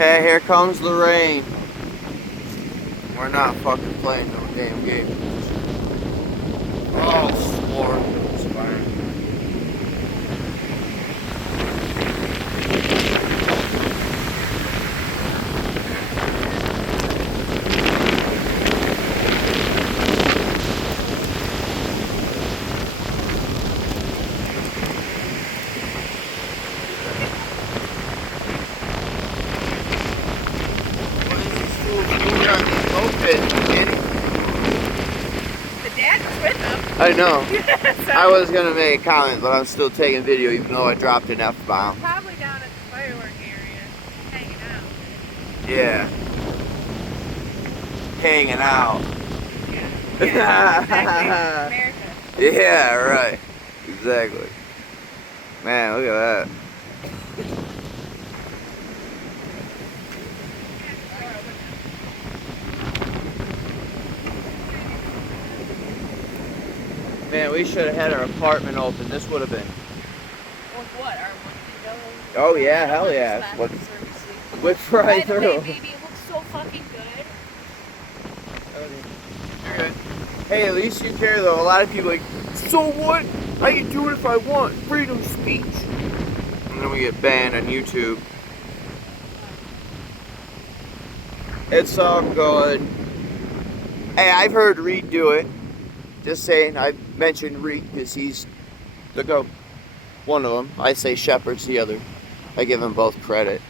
Okay, here comes the rain. We're not fucking playing no damn game. Oh, Lord. It's fine. What is this fool doing on these mopeds, Danny? The dad was with them. I know. So I was gonna make a comment, but I'm still taking video even though I dropped an F-bomb. probably down at the firework area, hanging out. Yeah. Hanging out. Yeah, exactly. America. Yeah, right. Exactly. Man, look at that. Man, we should have had our apartment open. This would have been. With what? Our window? Oh yeah, hell yeah. What? Whip right By the way, through. baby, it looks so fucking good. You're good. Hey, at least you care though. A lot of people are like, so what? I can do it if I want. Freedom of speech. And then we get banned on YouTube. It's all good. Hey, I've heard Reed do it. Just saying, I mentioned Reed because he's the GOAT. One of them. I say Shepard's the other. I give them both credit.